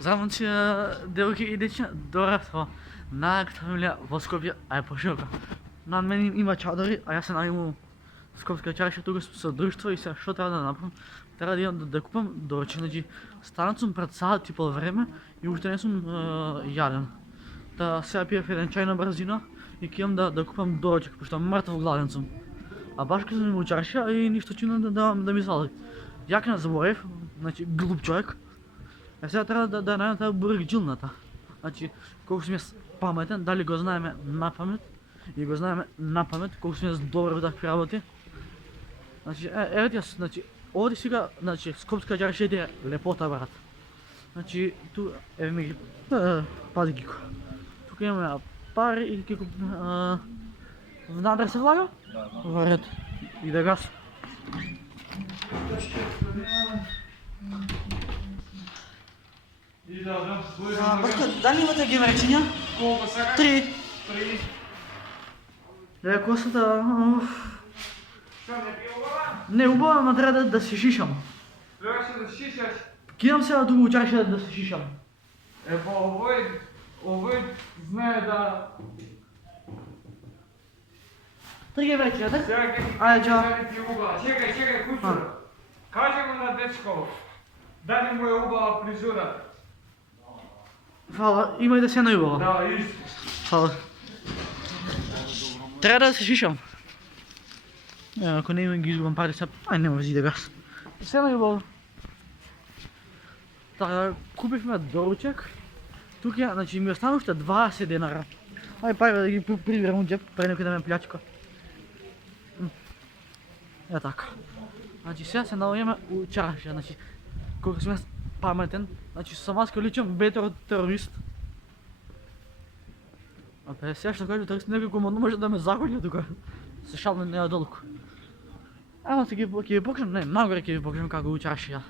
Знам, че девойки и дечиња дораства најакта фамилија во Скопје, а е поширока. Над мене има чадори, а јас се најму Скопска чарша, тука сум со друштво и сега што треба да направам? Треба да идам да купам доручек, значи станат сум пред сат и пол време и уште не сум јаден. Та сега пиев еден чај на брзина и ќе идам да купам доручек, пошто мртов гладен сум. А баш кога сум у чарша и ништо чудно да ми свали. Јак не заборев, значи глуп човек. А сега треба да најдам таа бургджилната. Значи, колку сум јас паметен, дали го знаеме на памет, и го знаеме на памет, колку сум јас добар во такви работи. Значи, еве јас, значи, овде сега, значи, Скопска чарша е лепота, брат. Значи, ту, еве ми ги, пази ги. Тука имаме пари и ќе купим, внатре се влага? Да. Во ред. Иде газ. Башка, дали имате гемерчиња? Колко сега? 3. 3. Леле, косата, Што не би убава? не убава, ама треба да се шишам. Требаше да шишаш. Кидам сега друго чарша да се шишам. Ебо овој знае да... 3 гемерчиња, да? Сега ќе Ајде, чао. ти убава. Чекај, кучур. Кажи му на дечко, дали му е убава фризура. Фала, има и да се најубава. Да, исто. Фала. Треба да се шишам. Ако не ги изгубам пари сега, ај нема вези да газ. Се најубаво. Така, купивме доручек. Тука, значи, ми остана уште 20 денара. Ај пари да ги прибирам у джеп, пред некој да ме плячка. Е така. Значи сега се наоѓаме у чарша, значи, колку сум јас паметен, значи со маска личам бетер од терорист. А па сега што кажу терорист, некој командно може да ме заголи тука. Се шалам неодолку. Ама ќе ви покажам, не, нагоре ќе ви покажам како у чаршија.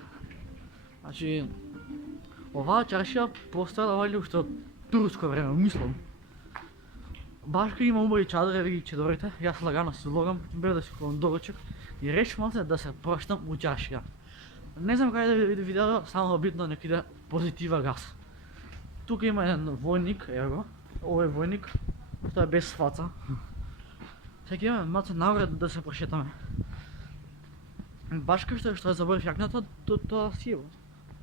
Значи, оваа чаршија постоела вали уште од турско време, мислам. Башка има убави чадори, еве ги чадорите, јас лагано си влогам, бев да си купам доручек и решив малце да се проштам у чаршија. Не знам кај да види видео, само битно нека иде позитива газ. Тука има еден војник, ево го, овој војник, тоа е без фаца. Сега идеме малце нагоре да се прошетаме. Башка што заборив јакната, тоа си ево.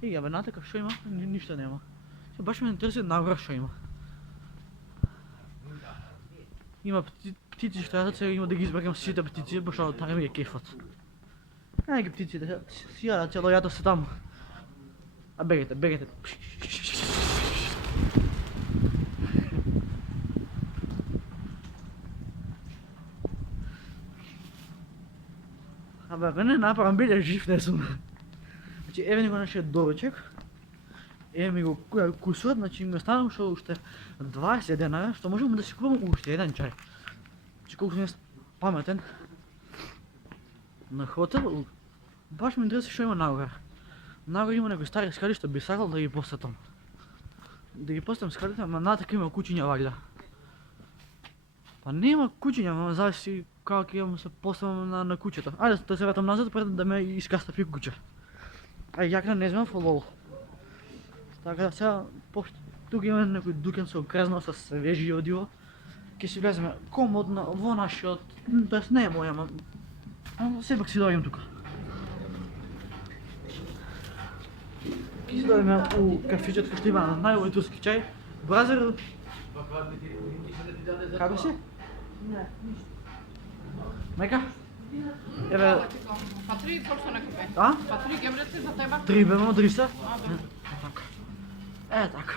И абе натака што има? Ништо нема. Баш ме интересува нагоре што има. Има птици што јас сега има да ги избракам сите птици, пошто така ми е кефот. Ај ги птиците, сија цело јато се таму. А бегајте. Абе, не направам биле жив не сум. Значи, еве ни го нашиот доручек. Еве ми го кусот, значи ми останало уште 20 денара, што можеме да си купам уште еден чај. Значи, колку сум паметен. На хотел, баш ме интересува што има нагоре. Нагоре има некои стари скали што би сакал да ги посетам. Да ги посетам скалите, ама натака има куќиња валја. Па нема куќиња, ама зависи како ќе имам се поставам на куќето. Ајде да се вратам назад пред да ме искастапи куќа. Ај јак не знам фо лол. Така да сега, тука има некој дуќан со крезно, со свежи одиво. Ке си влеземе комодно во нашиот, тоест не е мој, ама сепак си дојдем тука. Ке си дојдеме у кафичето што има најубави турски чај. Бразер, како си? Не, Мека? Еве, па 3 пошто не купе. а? Па 3 гемреци за тебе. 3 бемо, 300? А, бе. Така. Така.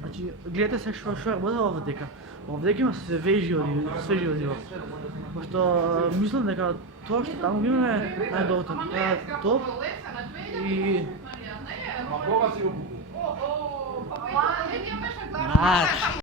Значи, гледате се што работи овдека. Овдека има свежи одиво. Пошто мислам дека тоа што таму има е најдоброто. Тоа е топ и... Ма кога си го О, па не ти ја беше гледам. Значи,